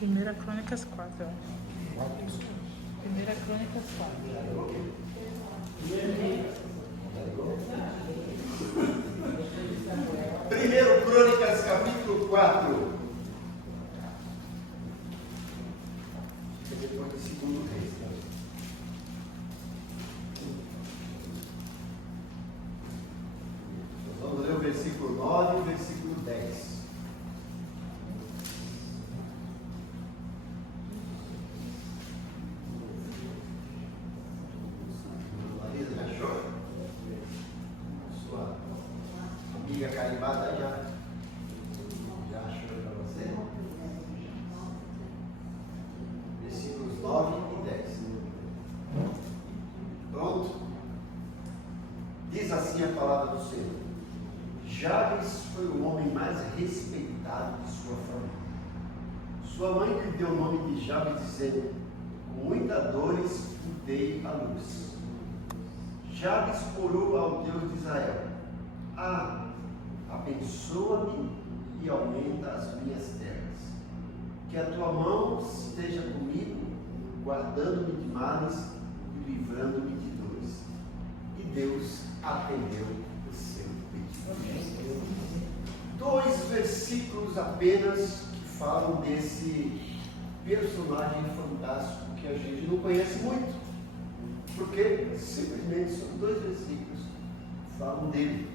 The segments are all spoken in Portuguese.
Primeira Crônicas 4. Primeira Crônicas 4. Primeiro Crônicas, capítulo 4. Depois do segundo Reis. Nós vamos ler o versículo 9 e o versículo 10. Marisa, já achou? Sua amiga carimbada já achou para você? Versículos 9 e 10. Pronto? Diz assim a palavra do Senhor: Jabes foi o homem mais respeitado de sua família. Sua mãe lhe deu o nome de Jabes, dizendo: com muitas dores o dei à luz. Jabes orou ao Deus de Israel: abençoa-me e aumenta as minhas terras. Que a tua mão esteja comigo, guardando-me de males e livrando-me de dores. E Deus atendeu o seu pedido. 2 versículos apenas que falam desse personagem fantástico que a gente não conhece muito, porque simplesmente são 2 versículos que falam dele.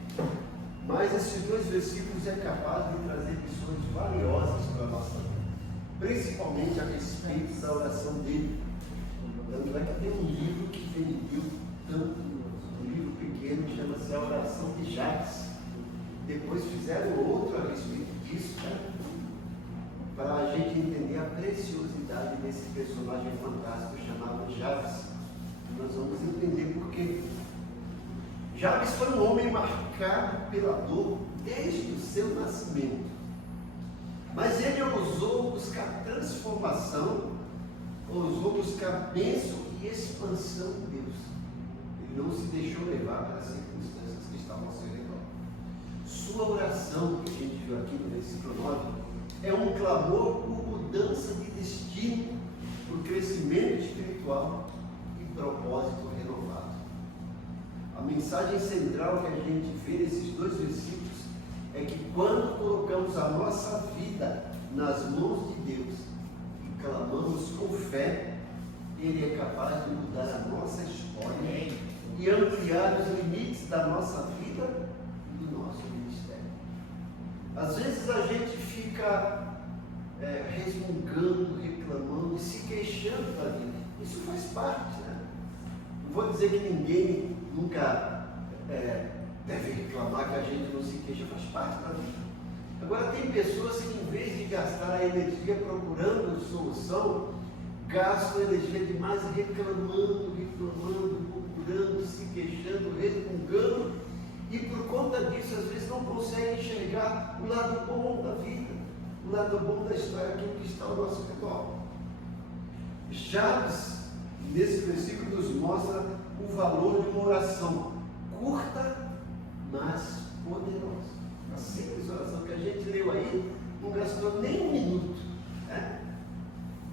Mas esses 2 versículos é capaz de trazer lições valiosas para a nossa vida, principalmente a respeito da oração dele. Tanto é que tem um livro que vendeu tanto, um livro pequeno, chama-se A Oração de Jabes. Depois fizeram outro a respeito disso, para a gente entender a preciosidade desse personagem fantástico chamado Jabes. Nós vamos entender por quê. Jabes foi um homem marcado pela dor desde o seu nascimento. Mas ele ousou buscar transformação, ousou buscar bênção e expansão de Deus. Ele não se deixou levar pelas circunstâncias que estavam ao seu redor. Sua oração, que a gente viu aqui no versículo 9, é um clamor por mudança de destino, por crescimento espiritual e propósito renovado. A mensagem central que a gente vê nesses 2 versículos é que quando colocamos a nossa vida nas mãos de Deus e clamamos com fé, Ele é capaz de mudar a nossa história e ampliar os limites da nossa vida e do nosso ministério. Às vezes a gente fica resmungando, reclamando e se queixando da vida. Isso faz parte, né? Não vou dizer que ninguém nunca deve reclamar, que a gente não se queixa, faz parte da vida. Agora tem pessoas que, em vez de gastar a energia procurando solução, gastam energia demais reclamando, procurando, se queixando, resmungando, e por conta disso às vezes não conseguem enxergar o lado bom da vida, o lado bom da história, aquilo que está ao nosso redor. Jabes, nesse versículo, nos mostra o valor de uma oração curta, mas poderosa. A simples oração que a gente leu aí não gastou nem 1 minuto, né?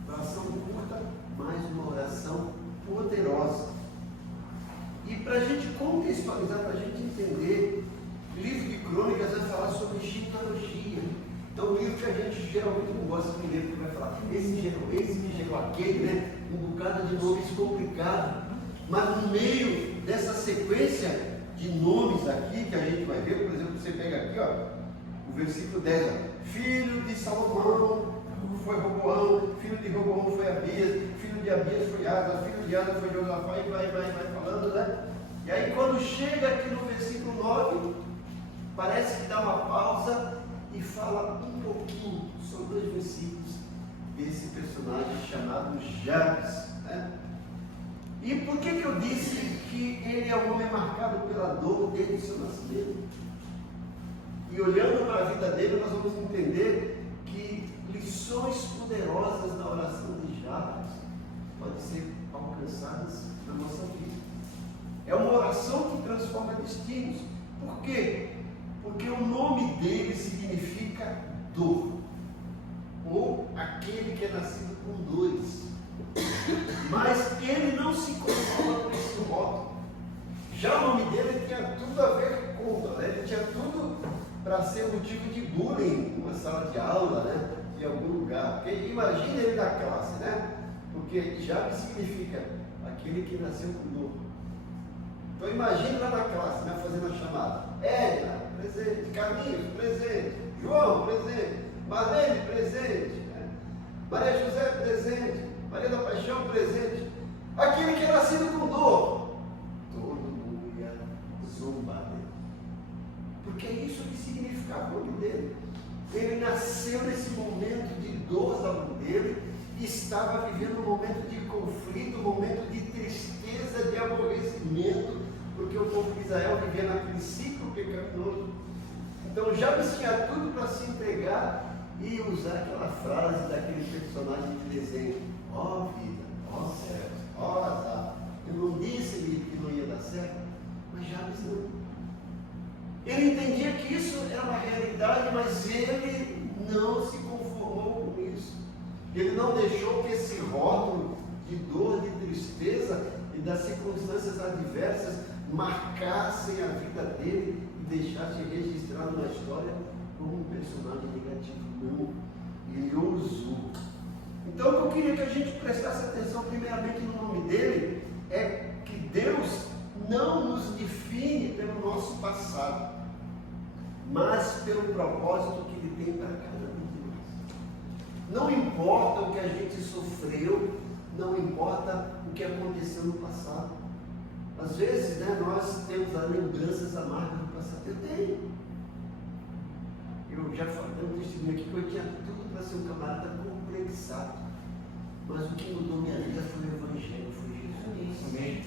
Oração curta, mas uma oração poderosa. E para a gente contextualizar, para a gente entender, o livro de Crônicas vai falar sobre genealogia. Então, o livro que a gente geralmente não gosta de ler, porque vai falar esse que gerou aquele, né? Um bocado de nomes complicados. Mas no meio dessa sequência de nomes aqui que a gente vai ver, por exemplo, você pega aqui, o versículo 10, filho de Salomão foi Roboão, filho de Roboão foi Abias, filho de Abias foi Asa, filho de Asa foi Josafá, e vai falando, né? E aí quando chega aqui no versículo 9, parece que dá uma pausa e fala um pouquinho, são 2 versículos desse personagem chamado Jabes, né? E por que eu disse que ele é um homem marcado pela dor desde o seu nascimento? E olhando para a vida dele, nós vamos entender que lições poderosas na oração de Jabes podem ser alcançadas na nossa vida. É uma oração que transforma destinos. Por quê? Porque o nome dele significa dor, ou aquele aquele que é nascido com dores. Mas ele não se conforma com esse rótulo. Já o nome dele tinha tudo a ver com, né? Ele tinha tudo para ser motivo de bullying numa sala de aula, né? Em algum lugar. Porque imagina ele na classe, né? Porque Jabes significa aquele que nasceu com dor. Então imagine lá na classe, né? Fazendo a chamada. Edna, presente. Carlinhos, presente. João, presente. Marlene, presente. Né? Maria José, presente. Maria da Paixão, presente. Aquele que é nascido com dor. Todo mundo ia zombar dele. Porque é isso que significava o nome dele. Ele nasceu nesse momento de dor da mão dele e estava vivendo um momento de conflito, um momento de tristeza, de aborrecimento, porque o povo de Israel vivia naquele ciclo pecaminoso. Então Jabes tinha tudo para se entregar e usar aquela frase daquele personagem de desenho: ó vida, ó céus, ó azar. Eu não disse que não ia dar certo, mas Jabes não. Ele entendia que isso era uma realidade, mas ele não se conformou com isso. Ele não deixou que esse rótulo de dor, de tristeza e das circunstâncias adversas marcassem a vida dele e deixassem registrado na história como um personagem negativo. Não, ele ousou. Então o que eu queria que a gente prestasse atenção primeiramente no nome dele é que Deus não nos define pelo nosso passado, mas pelo propósito que Ele tem para cada um de nós. Não importa o que a gente sofreu, não importa o que aconteceu no passado. Às vezes, né, nós temos lembranças amargas do passado. Eu tenho. Eu já falei um testemunho aqui que eu tinha tudo para ser um camarada complexado. Mas o que mudou minha vida foi o Evangelho, foi Jesus. Amém.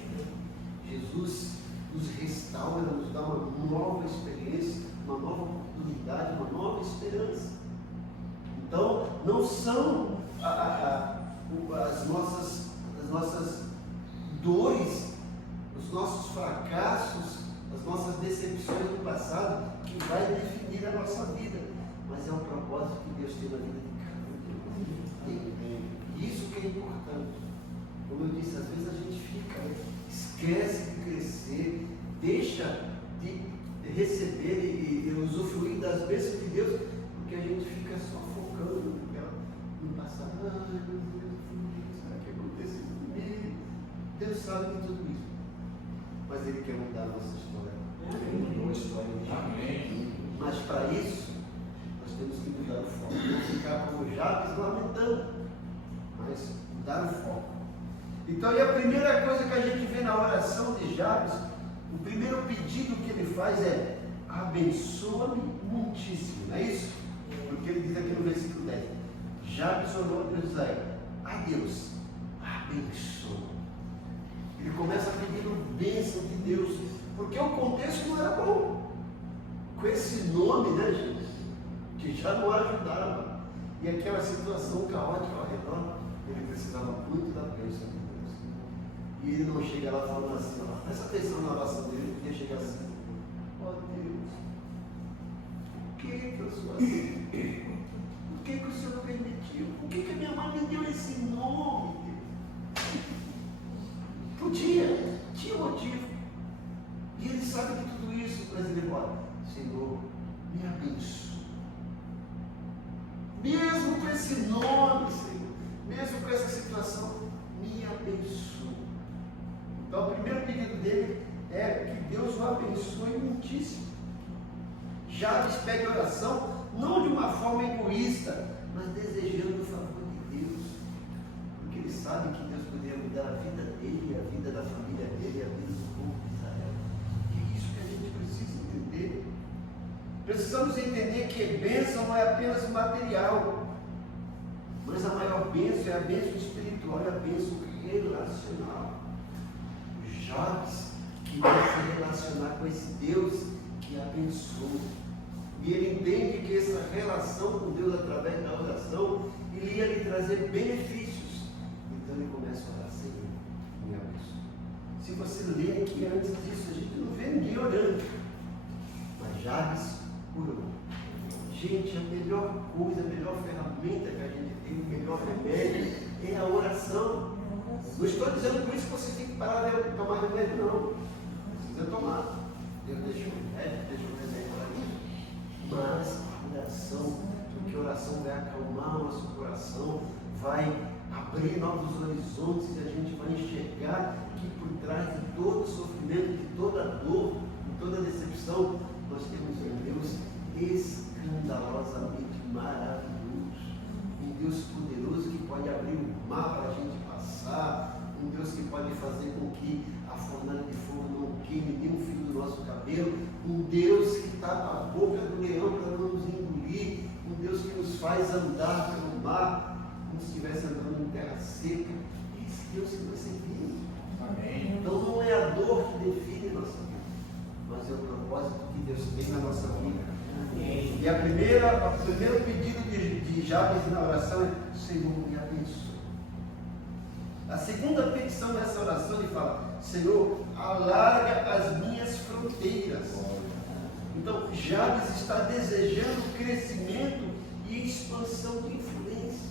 Jesus nos restaura, nos dá uma nova experiência, uma nova oportunidade, uma nova esperança. Então, não são as nossas dores, os nossos fracassos, as nossas decepções do passado que vai definir a nossa vida, mas é o propósito que Deus tem na vida de cada um de nós. Isso que é importante. Como eu disse, às vezes a gente fica, esquece de crescer, deixa de receber e usufruir das bênçãos de Deus, porque a gente fica só focando no passado. Ai meu Deus, será que aconteceu comigo? Deus sabe de tudo isso, mas Ele quer mudar a nossa história. Amém. Mas para isso, nós temos que mudar o foco. Não ficar como Jabes lamentando, mas mudar o foco. Então, e a primeira coisa que a gente vê na oração de Jabes, o primeiro pedido que ele faz é: abençoa-me muitíssimo, não é isso? Porque ele diz aqui no versículo 10: Jabes orou a Deus de Israel: a Deus, abençoa. Ele começa pedindo bênção de Deus, porque o contexto não era bom. Com esse nome, né, gente, que já não ajudava, e aquela situação caótica ao redor, ele precisava muito da bênção de Deus. E ele não chega lá falando assim, ó, presta atenção na oração dele, ele podia chegar assim: ó Deus, por que eu sou assim? Por que o Senhor permitiu? Por que a minha mãe me deu esse nome, Deus? Podia, tinha motivo. E ele sabe de tudo isso, mas ele fala: Senhor, me abençoe. Mesmo com esse nome, Senhor, mesmo com essa situação, me abençoe. Então, o primeiro pedido dele é que Deus o abençoe muitíssimo. Jabes pede oração, não de uma forma egoísta, mas desejando o favor de Deus, porque ele sabe que Deus poderia mudar a vida dele, a vida da família dele, a vida do povo de Israel. E é isso que a gente precisa entender. Precisamos entender que bênção não é apenas material, mas a maior bênção é a bênção espiritual, é a bênção relacional. Jabes queria se relacionar com esse Deus que abençoa. E ele entende que essa relação com Deus através da oração iria lhe trazer benefícios. Então ele começa a orar: Senhor, me abençoe. Se você ler aqui antes disso, a gente não vê ninguém orando. Mas Jabes orou. Gente, a melhor coisa, a melhor ferramenta que a gente tem, o melhor melhor remédio é a oração. Não estou dizendo por isso que você tem que parar de tomar remédio, não. Precisa tomar. Deus deixou o remédio para isso. Mas a oração, porque a oração vai acalmar o nosso coração, vai abrir novos horizontes e a gente vai enxergar que por trás de todo sofrimento, de toda dor, de toda decepção, nós temos um Deus escandalosamente maravilhoso, um Deus poderoso que pode abrir o mar para a gente passar, um Deus que pode fazer com que a fornalha de fogo não queime nenhum fio do nosso cabelo, um Deus que tapa a boca do leão para não nos engolir, um Deus que nos faz andar pelo mar como se estivesse andando em terra seca. Esse Deus que nós servimos. Amém. Então não é a dor que define a nossa vida, mas é o propósito que Deus tem na nossa vida. Amém. E o primeiro pedido de Jabes na oração é: Senhor, me abençoe. A segunda petição dessa oração ele fala: Senhor, alarga as minhas fronteiras. Então Jabes está desejando crescimento e expansão de influência.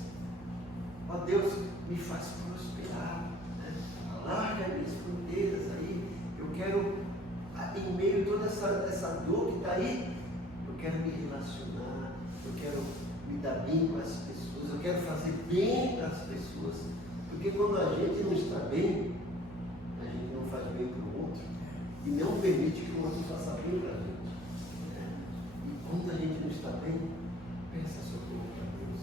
Ó Deus, me faz prosperar, né? Alarga as minhas fronteiras aí. Eu quero, em meio a toda essa dor que está aí, eu quero me relacionar, eu quero me dar bem com as pessoas, eu quero fazer bem para as pessoas, porque quando a gente não está bem, a gente não faz bem para o outro e não permite que o outro faça bem para a gente, né? E quando a gente não está bem, peça socorro para Deus,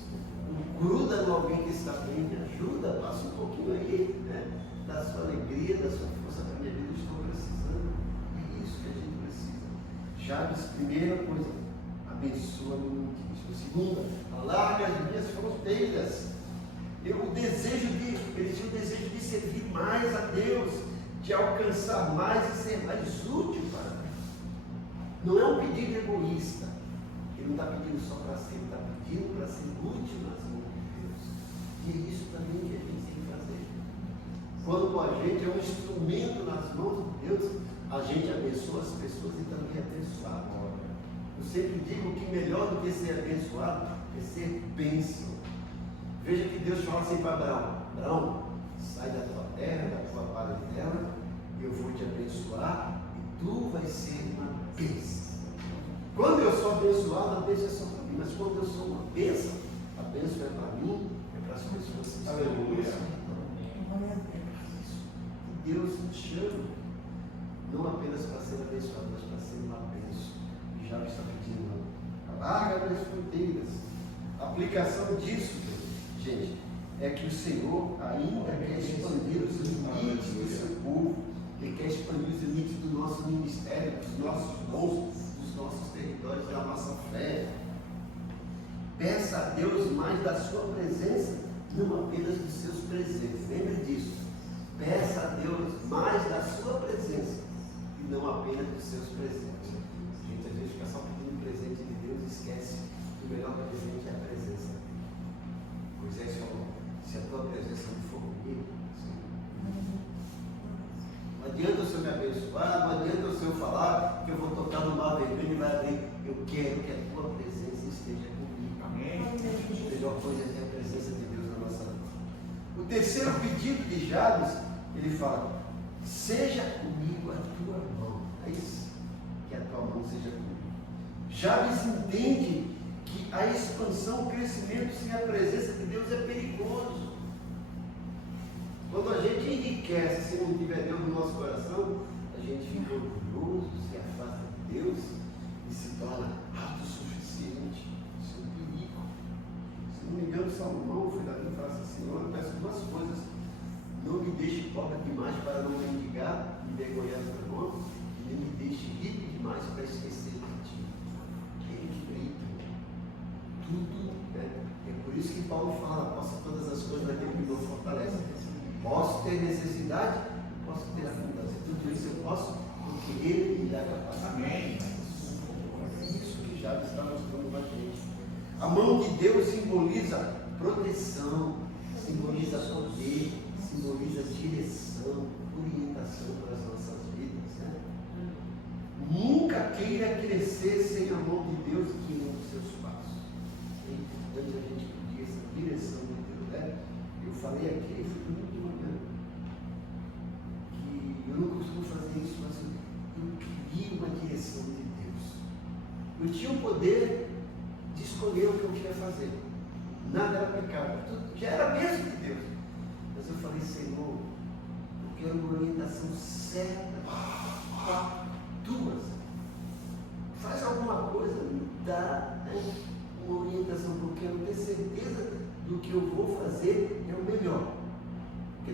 não gruda em alguém que está bem, me ajuda, passa um pouquinho aí, né? Da sua alegria, da sua força para a minha vida, eu estou precisando. É isso que a gente precisa. Jabes, primeira coisa, abençoa-me no Cristo. Segunda, alarga as minhas fronteiras. Ele tinha o desejo de servir mais a Deus, de alcançar mais e ser mais útil para Deus. Não é um pedido egoísta. Ele não está pedindo só para ser, ele está pedindo para ser útil nas mãos de Deus. E é isso também que a gente tem que fazer. Quando a gente é um instrumento nas mãos de Deus, a gente abençoa as pessoas e também é abençoado. Eu sempre digo que melhor do que ser abençoado é ser bênção. Veja que Deus fala assim para Abraão: Abraão, sai da tua terra, da tua parentela, eu vou te abençoar e tu vais ser uma bênção. Quando eu sou abençoado, a bênção é só para mim, mas quando eu sou uma bênção, a bênção é para mim, é para as pessoas que estão Aleluia. E Deus nos chama não apenas para ser abençoado, mas para ser uma bênção. E já está pedindo: alarga as fronteiras. A aplicação disso, gente, é que o Senhor ainda quer expandir os limites do seu povo. Ele quer expandir os limites do nosso ministério, dos nossos dons, dos nossos territórios, da nossa fé. Peça a Deus mais da sua presença, não apenas dos seus presentes. Lembre disso. Peça a Deus mais da sua presença e não apenas dos seus presentes. A gente às vezes fica só pedindo presente de Deus e esquece que o melhor presente é a presença dele. Moisés falou: se a tua presença não for comigo, não adianta o Senhor me abençoar, não adianta o Senhor falar que eu vou tocar no mar vermelho e vai abrir. Eu quero que a tua presença esteja comigo. Amém. A melhor coisa é ter a presença de Deus na nossa vida. O terceiro pedido de Jabes, ele fala: seja comigo a tua mão. É isso, que a tua mão seja comigo. Jabes entende que a expansão, o crescimento sem a presença de Deus é perigoso. Quando a gente enriquece, se não tiver Deus no nosso coração, a gente fica orgulhoso, se afasta de Deus e se torna autossuficiente. Isso é um perigo. Se não me engano, Salomão foi dali e fala assim: Senhor, eu peço duas coisas: não me deixe pobre demais para não mendigar, me envergonhar do teu nome, e nem me deixe rico demais para esquecer de ti. Equilíbrio. Tudo, né? É por isso que Paulo fala: posso todas as coisas daquele que nos fortalece. Posso ter necessidade, posso ter abundância. Tudo isso eu posso, porque Ele me dá capacidade. Amém. É isso que Jabes está mostrando para a gente. A mão de Deus simboliza proteção, simboliza poder, simboliza direção, orientação para as nossas vidas, né? Nunca queira crescer sem a mão de Deus guiando os seus passos. É importante a gente pedir essa direção de Deus, né? poder de escolher o que eu queria fazer. Nada era pecado, tudo já era mesmo de Deus. Mas eu falei, Senhor, eu quero uma orientação certa, duas. Faz alguma coisa, me dá uma orientação, porque eu tenho certeza do que eu vou fazer é o melhor. Porque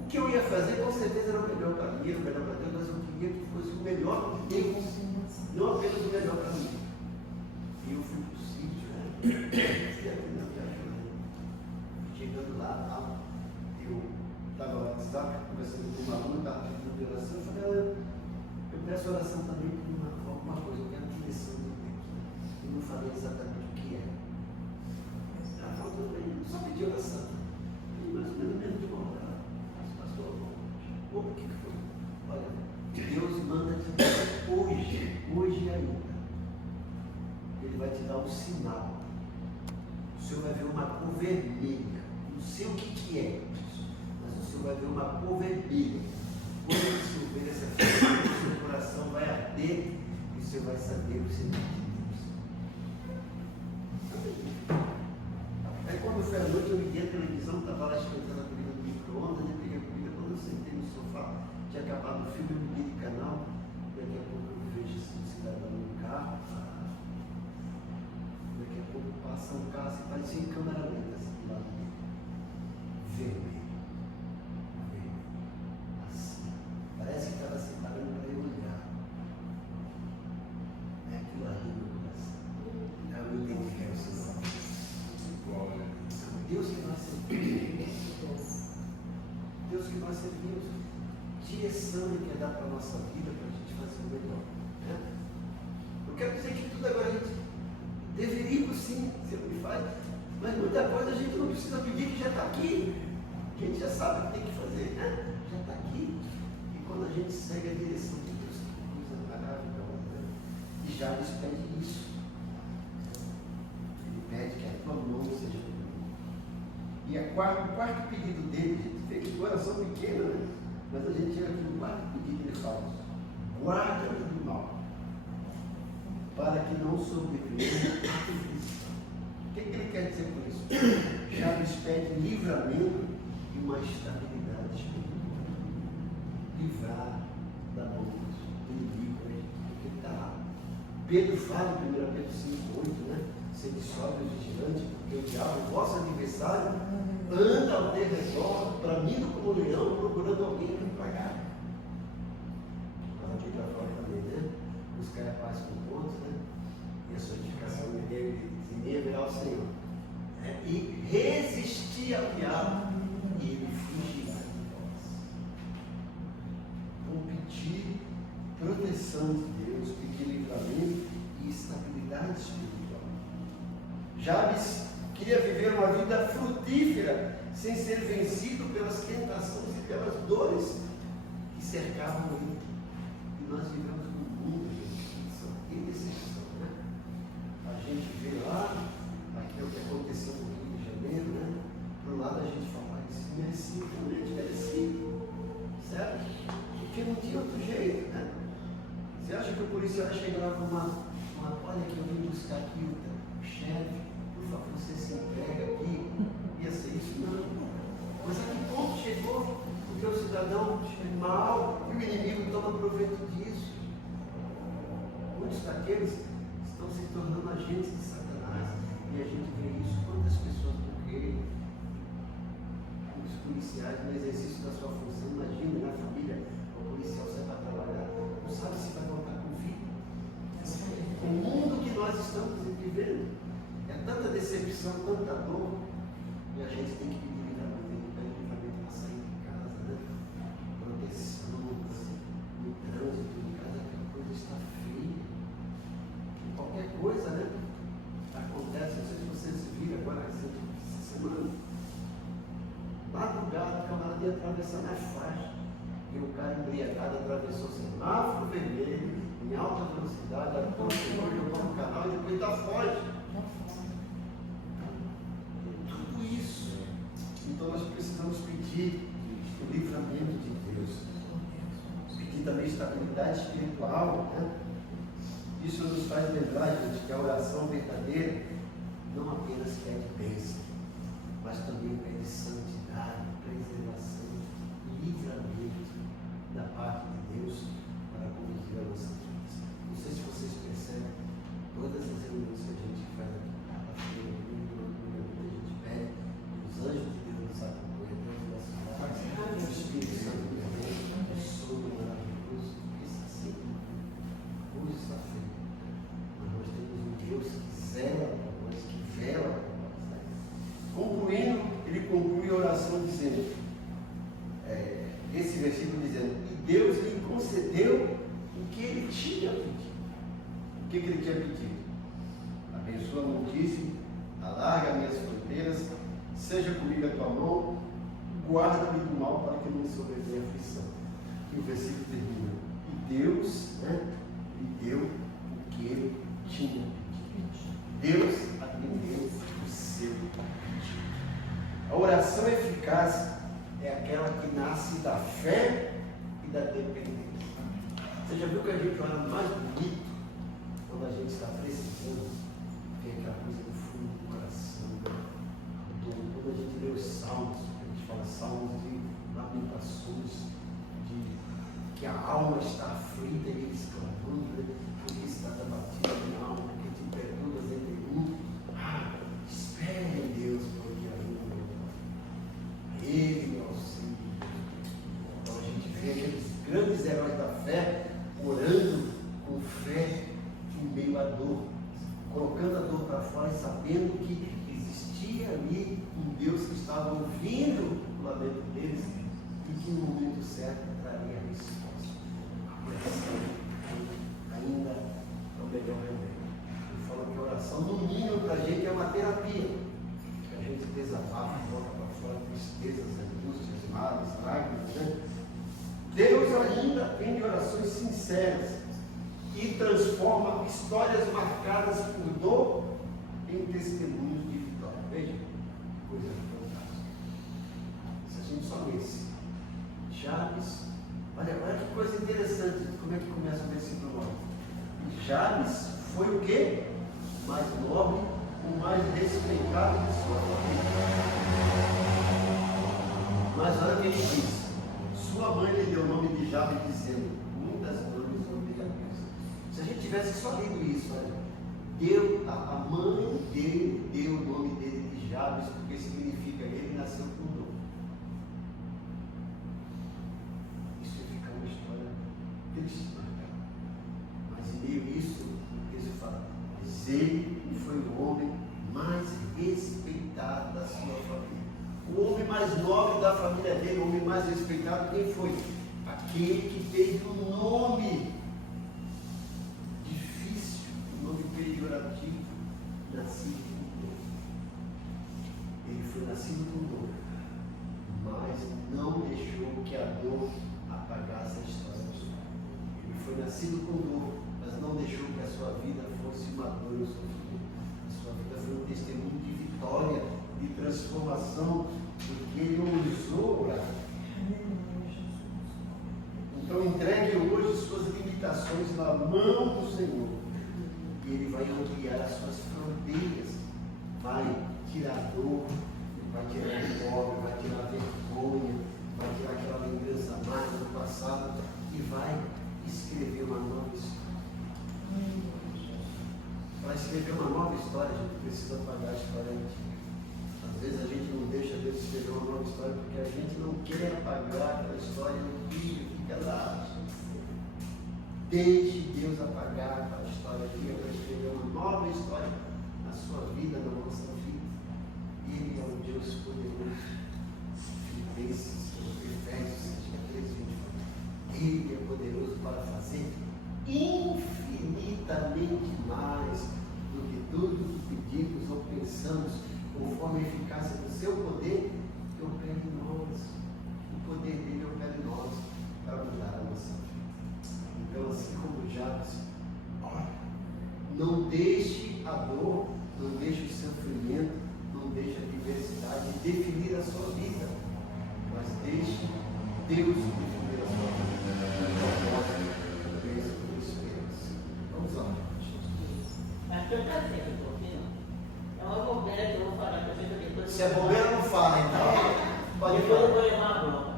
o que eu ia fazer com certeza era o melhor para mim, era o melhor para Deus, mas eu queria que fosse o melhor de Deus, não apenas o melhor para mim. E eu fui para o sítio, chegando lá, eu estava no WhatsApp conversando com uma aluna, estava pedindo oração, eu falei, eu peço oração também por alguma coisa, eu quero direção de Deus. E não falei exatamente o que é. Ela falou também, só pedi oração. E mais ou menos de uma hora, pastor, o que foi? Olha, Deus manda te dar hoje ainda. Ele vai te dar um sinal. O Senhor vai ver uma cor vermelha. Não sei o que é isso, mas o Senhor vai ver uma cor vermelha. Quando o Senhor ver essa coisa, o seu coração vai arder e o Senhor vai saber o sinal de Deus. Aí quando foi à noite, eu liguei a televisão, estava lá esquentando a comida no micro-ondas, eu peguei a comida, quando eu sentei no sofá, tinha acabado o filme, eu mudei de canal, daqui a pouco eu vejo esse cidadão no carro, daqui a pouco passa um carro assim, parecia em câmera lenta, assim, do lado dele. Vermelho. Assim. Parece que estava se parando para eu olhar. É aquilo ali no coração. Eu entendi que era o Senhor. Deus que nós servimos. Deus que nós servimos. Direção Ele quer dar para a nossa vida, para a gente fazer o melhor. Né? Eu quero dizer que tudo agora a gente deveríamos sim, se Ele faz, mas muita coisa a gente não precisa pedir, que já está aqui. Que a gente já sabe o que tem que fazer, né? Já está aqui. E quando a gente segue a direção de Deus, que coisa maravilhosa, né? E já nos pede isso. Ele pede que a tua mão seja comigo. E o quarto pedido dele, a gente vê que coração pequeno, né? Mas a gente chega aqui no quarto pedido, ele fala: guarda-me do mal, para que não sobrevenha a aflição. O que ele quer dizer com isso? Já nos pede livramento e uma estabilidade espiritual. Livrar da mão do inimigo, porque está lá. Pedro fala em 1 Pedro 5,8, né? Sede sóbrio e vigilante, porque o diabo, o vosso adversário, anda ao teu redor, bramindo como leão, procurando alguém para pagar. Mas aqui para fora também, né? Buscar a paz com todos, né? E a santificação dele, e haverá o Senhor. E resistir ao diabo, e ele fugirá de vós. Vamos pedir proteção de Deus, pedir livramento e estabilidade espiritual. Jabes queria viver uma vida frutífera, sem ser vencido pelas tentações e pelas dores que cercavam ele. E nós vivemos num mundo de decepção, né? A gente vê lá aquilo que aconteceu no Rio de Janeiro, né? Por um lado a gente fala, isso merecia, realmente merecia, certo? Porque não tinha outro jeito, né? Você acha que o policial chegava com olha que eu vim buscar aqui o chefe, por favor, você se entrega aqui, ia ser isso? Não. Mas a que ponto chegou? Porque o cidadão é mal e o inimigo toma proveito disso. Muitos daqueles estão se tornando agentes de Satanás. E a gente vê isso, quantas pessoas morreram, os policiais no exercício da sua função. Imagina na família, o policial sai para trabalhar, não sabe se vai voltar com vida. O mundo que nós estamos vivendo é tanta decepção, tanta dor, e a gente tem que pedir livramento para sair de casa, né? Proteção, no trânsito, em casa, que a coisa está feia. Qualquer coisa, né? Acontece, não sei se vocês viram agora essa semana. Madrugada, o camarada ia atravessar na faixa. E o cara embriagado atravessou o semáforo vermelho, em alta velocidade, jogou no canal e depois dá foge. Tudo isso. Então nós precisamos pedir o livramento de Deus. Pedir também estabilidade espiritual, né? Isso nos faz lembrar mas também pede santidade, preservação, livramento da parte de Deus para conduzir a nossa vida. Não sei se vocês percebem, todas as reuniões que a gente faz aqui, cada feira, a gente pede os anjos de Deus nos acompanhem, Deus nos ajuda, o Espírito Santo de Deus, o sono maravilhoso, isso assim, hoje está feito. Mas nós temos um Deus que zela para nós, que vela para nós. Né? Concluindo, ele conclui a oração dizendo, esse versículo dizendo, e Deus lhe concedeu o que ele tinha pedido. O que ele tinha pedido? Abençoa muitíssimo, alarga minhas fronteiras, seja comigo a tua mão, guarda-me do mal para que não me sobrevenha aflição. E o versículo termina, e Deus lhe deu o que ele tinha pedido. Deus atendeu o seu pedido. A oração eficaz é aquela que nasce da fé e da dependência. Você já viu que a gente ora mais bonito quando a gente está precisando? Tem aquela coisa no fundo do coração. Quando a gente lê os salmos, a gente fala salmos de lamentações, de que a alma está aflita e eles clamando, porque está abatida na alma, porque te perdoas entre mim. Espere em Deus, porque ainda não vai. Ele é o auxílio. Então a gente vê aqueles grandes heróis da fé orando com fé em meio à dor, colocando a dor para fora e sabendo que existia ali um Deus que estava ouvindo o lamento deles e que no momento certo traria a resposta. A oração ainda é o melhor remédio. Eu falo que a oração, no mínimo, para a gente é uma terapia. Que a gente desabafa, coloca para fora tristezas, angústias, males, lágrimas, né? Deus ainda atende orações sinceras e transforma histórias marcadas por dor em testemunhos de vitória. Veja, que coisa fantástica. Se a gente só lesse Jabes, olha que coisa interessante, como é que começa o versículo 9. Jabes foi o quê? O mais nobre, o mais respeitado de sua família. Mas olha o que ele diz. Sua mãe lhe deu o nome de Jabes, dizendo, muitas dores houve a Deus. Se a gente tivesse só lido isso, olha, a mãe dele deu o nome dele de Jabes, porque significa ele nasceu com dor. Isso fica uma história triste, mas em meio a isso, o texto fala, mas ele foi o homem mais respeitado da sua família. O homem mais nobre da família dele, o homem mais respeitado, quem foi? Aquele que teve um nome difícil, um nome pejorativo, nascido com dor. Ele foi nascido com dor, mas não deixou que a dor apagasse a história do seu. Ele foi nascido com dor, mas não deixou que a sua vida fosse uma dor e um sofrimento. A sua vida foi um testemunho de vitória, de transformação, porque ele ousou orar. Então entregue hoje suas limitações na mão do Senhor. E Ele vai ampliar as suas fronteiras. Vai tirar a dor, vai tirar o pobre, vai tirar a vergonha, vai tirar aquela lembrança amarga do passado e vai escrever uma nova história. Para escrever uma nova história, a gente precisa apagar a história antiga. Às vezes a gente não deixa Deus escrever uma nova história porque a gente não quer apagar aquela história antiga, fica lá. Deixe Deus apagar aquela história antiga para escrever uma nova história na sua vida, na nossa vida. Ele é um Deus poderoso. Filipenses, Efésios 3:20. Ele é poderoso para fazer infinitamente mais do que tudo que pedimos ou pensamos, conforme a eficácia do seu poder, que opera em nós. O poder dele opera em nós para mudar a nossa vida. Então, assim como Jabes, ora, não deixe a dor, não deixe o sofrimento, não deixe a diversidade definir a sua vida, mas deixe Deus definir a sua vida. Vamos lá. Pastor, está certo, porque não é uma bobeira que eu vou falar para você, porque Se é bobeira, não fala, então. Pode Depois eu falar. vou levar a bronca.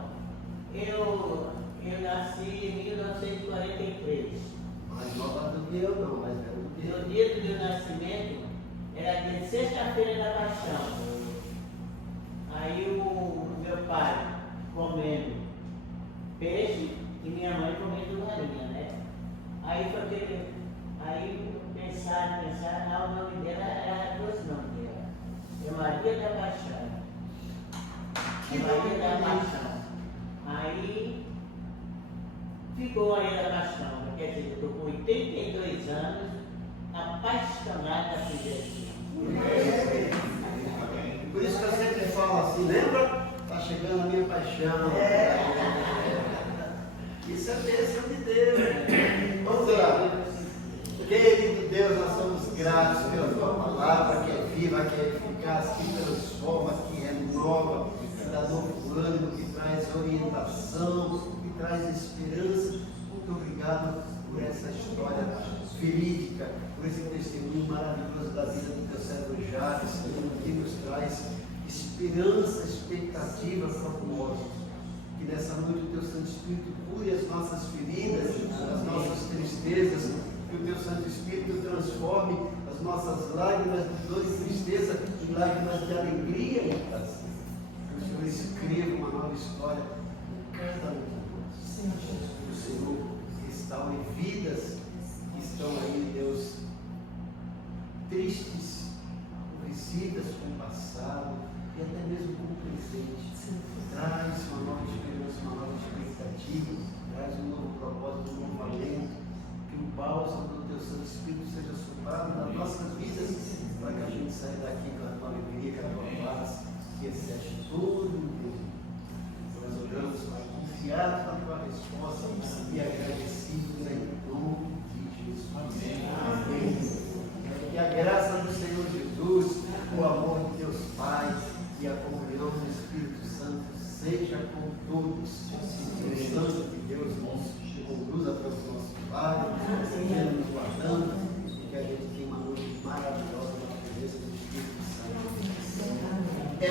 Eu nasci em 1943. Mais nova do que eu, não, mais velho do que eu. No dia do meu nascimento, era dia de sexta-feira da Paixão. Aí o meu pai comendo peixe e minha mãe comendo galinha, né? Aí pensaram, o nome dela era dois nomes dela. É Maria da Paixão. Que Maria da nome Paixão. Aí ficou Maria da Paixão, quer dizer, eu estou com 82 anos, apaixonada por Jesus. Por isso que eu sempre falo assim, lembra? Está chegando a minha paixão. Isso é bênção de Deus. Vamos lá. Querido Deus, nós somos gratos pela tua palavra, que é viva, que é eficaz, que transforma, que é nova, que dá novo ânimo, que traz orientação, que traz esperança. Muito obrigado por essa história verídica, por esse testemunho maravilhoso da vida do teu servo Jales, que nos traz esperança, expectativa, propósito. Que nessa noite o teu Santo Espírito cure as nossas feridas, as nossas tristezas, que o teu Santo Espírito transforme as nossas lágrimas de dor e tristeza em lágrimas de alegria e prazer. Que o Senhor escreva uma nova história em cada um de nós. Que o Senhor restaure vidas que estão aí, Deus, tristes, aborrecidas com o passado e até mesmo com o presente. Traz uma nova esperança, uma nova expectativa, traz um novo propósito, um novo alento, que o bálsamo do teu Santo Espírito seja soprado nas nossas vidas, para que a gente saia daqui com a tua alegria, com a tua paz, que excede todo o mundo. Nós oramos, Pai, confiados na tua resposta e agradecidos em nome de Jesus. Amém. Que a graça do Senhor Jesus, o amor de Deus Pai e a comunhão do Espírito Santo seja com todos. Que o Santo de Deus nos conduza para os nossos lares, seja nos guardando e que a gente tenha uma noite maravilhosa na presença do Espírito Santo. É,